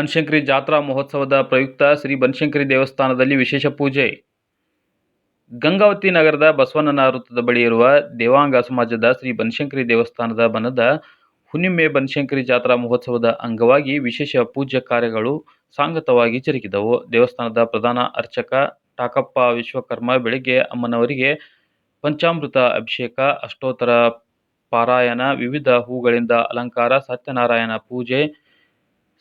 ಬನಶಂಕರಿ ಜಾತ್ರಾ ಮಹೋತ್ಸವದ ಪ್ರಯುಕ್ತ ಶ್ರೀ ಬನಶಂಕರಿ ದೇವಸ್ಥಾನದಲ್ಲಿ ವಿಶೇಷ ಪೂಜೆ. ಗಂಗಾವತಿ ನಗರದ ಬಸವಣ್ಣನ ವೃತ್ತದ ಬಳಿ ಇರುವ ದೇವಾಂಗ ಸಮಾಜದ ಶ್ರೀ ಬನಶಂಕರಿ ದೇವಸ್ಥಾನದ ಬನದ ಹುಣ್ಣಿಮೆ ಬನಶಂಕರಿ ಜಾತ್ರಾ ಮಹೋತ್ಸವದ ಅಂಗವಾಗಿ ವಿಶೇಷ ಪೂಜಾ ಕಾರ್ಯಗಳು ಸಾಂಗತವಾಗಿ ಜರುಗಿದವು. ದೇವಸ್ಥಾನದ ಪ್ರಧಾನ ಅರ್ಚಕ ಟಾಕಪ್ಪ ವಿಶ್ವಕರ್ಮ ಬೆಳಗ್ಗೆ ಅಮ್ಮನವರಿಗೆ ಪಂಚಾಮೃತ ಅಭಿಷೇಕ, ಅಷ್ಟೋತ್ತರ ಪಾರಾಯಣ, ವಿವಿಧ ಹೂಗಳಿಂದ ಅಲಂಕಾರ, ಸತ್ಯನಾರಾಯಣ ಪೂಜೆ,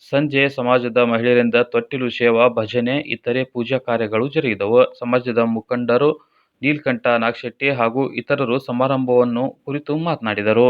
ಸಂಜೆ ಸಮಾಜದ ಮಹಿಳೆಯರಿಂದ ತೊಟ್ಟಿಲು ಸೇವಾ, ಭಜನೆ, ಇತರೆ ಪೂಜಾ ಕಾರ್ಯಗಳು ಜರುಗಿದವು. ಸಮಾಜದ ಮುಖಂಡರು ನೀಲಕಂಠ ನಾಗಶೆಟ್ಟಿ ಹಾಗೂ ಇತರರು ಸಮಾರಂಭವನ್ನು ಕುರಿತು ಮಾತನಾಡಿದರು.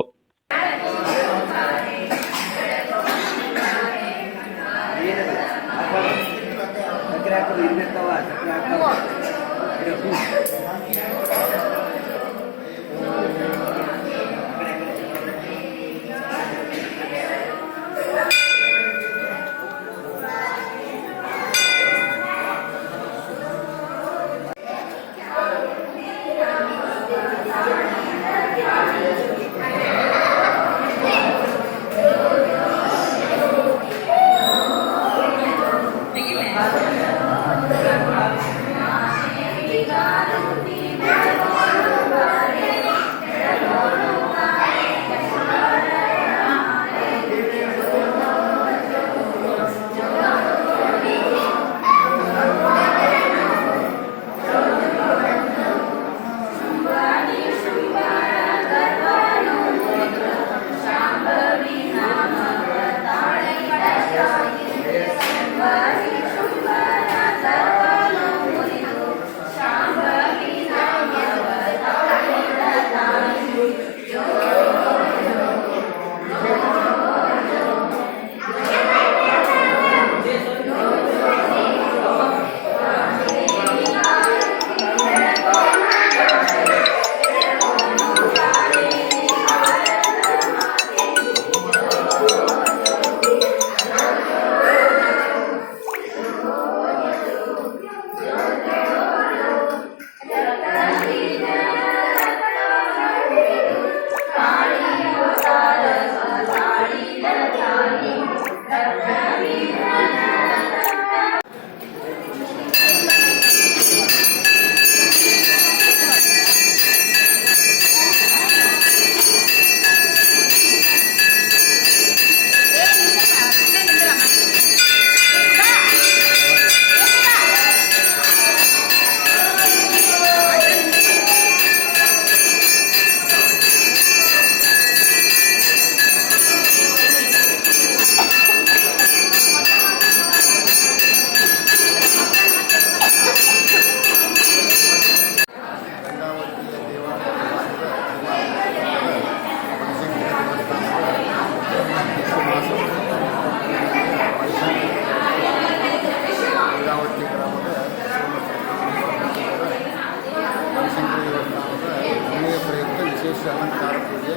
ಅಲಂಕಾರ ಪೂಜೆ,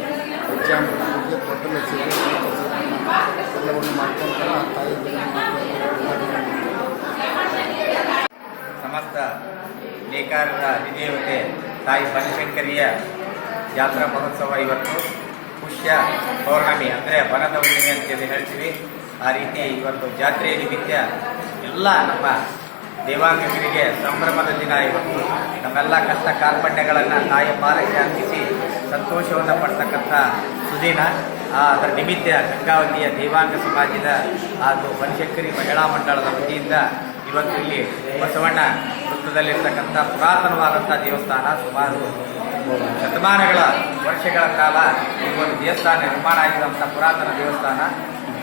ಪಂಚಾಮೃತ ಪೂಜೆ, ತೊಟ್ಟಲ ಸೇವೆ ಎಲ್ಲವನ್ನು ಮಾಡ್ಕೊಂತ ತಾಯಿ ಸಮಸ್ತ ನೇಕಾರರ ಅಧಿದೇವತೆ ತಾಯಿ ಬನಶಂಕರಿಯ ಜಾತ್ರಾ ಮಹೋತ್ಸವ ಇವತ್ತು ಪುಷ್ಯ ಪೌರ್ಣಮಿ ಅಂದರೆ ಬನದ ಹುಣ್ಣಿಮೆ ಅಂತೇಳಿ ಹೇಳ್ತೀವಿ. ಆ ರೀತಿ ಇವತ್ತು ಜಾತ್ರೆಯ ನಿಮಿತ್ತ ಎಲ್ಲ ನಮ್ಮ ದೇವಾಂಗರಿಗೆ ಸಂಭ್ರಮದ ದಿನ. ಇವತ್ತು ನಮ್ಮೆಲ್ಲ ಕಷ್ಟ ಕಾರ್ಪಣ್ಯಗಳನ್ನು ತಾಯಿಯ ಪಾಲಕ್ಕೆ ಅರ್ಪಿಸಿ ಸಂತೋಷವನ್ನು ಪಡ್ತಕ್ಕಂಥ ಸುದಿನ. ಅದರ ನಿಮಿತ್ತ ಗಂಗಾವತಿಯ ದೇವಾಂಗ ಸಮಾಜದ ಹಾಗೂ ಬನಶಂಕರಿ ಮಹಿಳಾ ಮಂಡಳದ ವತಿಯಿಂದ ಇವತ್ತು ಇಲ್ಲಿ ಬಸವಣ್ಣ ವೃತ್ತದಲ್ಲಿರ್ತಕ್ಕಂಥ ಪುರಾತನವಾದಂಥ ದೇವಸ್ಥಾನ, ಸುಮಾರು ಶತಮಾನಗಳ ವರ್ಷಗಳ ಕಾಲ ಈ ಒಂದು ದೇವಸ್ಥಾನ ನಿರ್ಮಾಣ ಆಗಿರುವಂಥ ಪುರಾತನ ದೇವಸ್ಥಾನ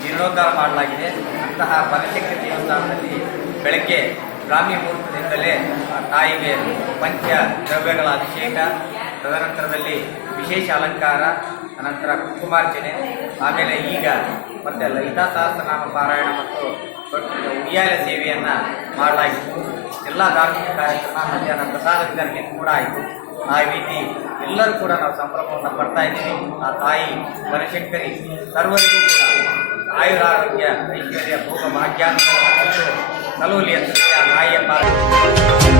ಜೀರ್ಣೋದ್ಧಾರ ಮಾಡಲಾಗಿದೆ. ಅಂತಹ ಬನಶಂಕರಿ ದೇವಸ್ಥಾನದಲ್ಲಿ ಬೆಳಗ್ಗೆ ಬ್ರಾಹ್ಮಿ ಮುಹೂರ್ತದಿಂದಲೇ ತಾಯಿಗೆ ಪಂಚ ದ್ರವ್ಯಗಳ ಅಭಿಷೇಕ, ತದನಂತರದಲ್ಲಿ ವಿಶೇಷ ಅಲಂಕಾರ, ಅನಂತರ ಕುಂಕುಮಾರ್ಚನೆ, ಆಮೇಲೆ ಈಗ ಮತ್ತೆ ಲಲಿತಾ ಸಹಸ್ರನಾಮ ಪಾರಾಯಣ ಮತ್ತು ಉಯ್ಯಾಲೆ ಸೇವೆಯನ್ನು ಮಾಡಲಾಗಿತ್ತು. ಎಲ್ಲ ಧಾರ್ಮಿಕ ಕಾರ್ಯಕ್ರಮ ಮಧ್ಯಾಹ್ನ ಪ್ರಸಾದ ವಿತರಣೆ ಕೂಡ ಆಯಿತು. ಆ ರೀತಿ ಎಲ್ಲರೂ ಕೂಡ ನಾವು ಸಂಭ್ರಮವನ್ನು ಪಡ್ತಾ ಇದ್ದೀವಿ. ಆ ತಾಯಿ ಬನಶಂಕರಿ ಸರ್ವರಿಗೂ ಕೂಡ ಆಯುರಾರೋಗ್ಯ, ಐಶ್ವರ್ಯ, ಭೋಗ ಭಾಗ್ಯ ಕಲುವಲಿ ಅಂತ ಆ ತಾಯಿಯ ಪಾರ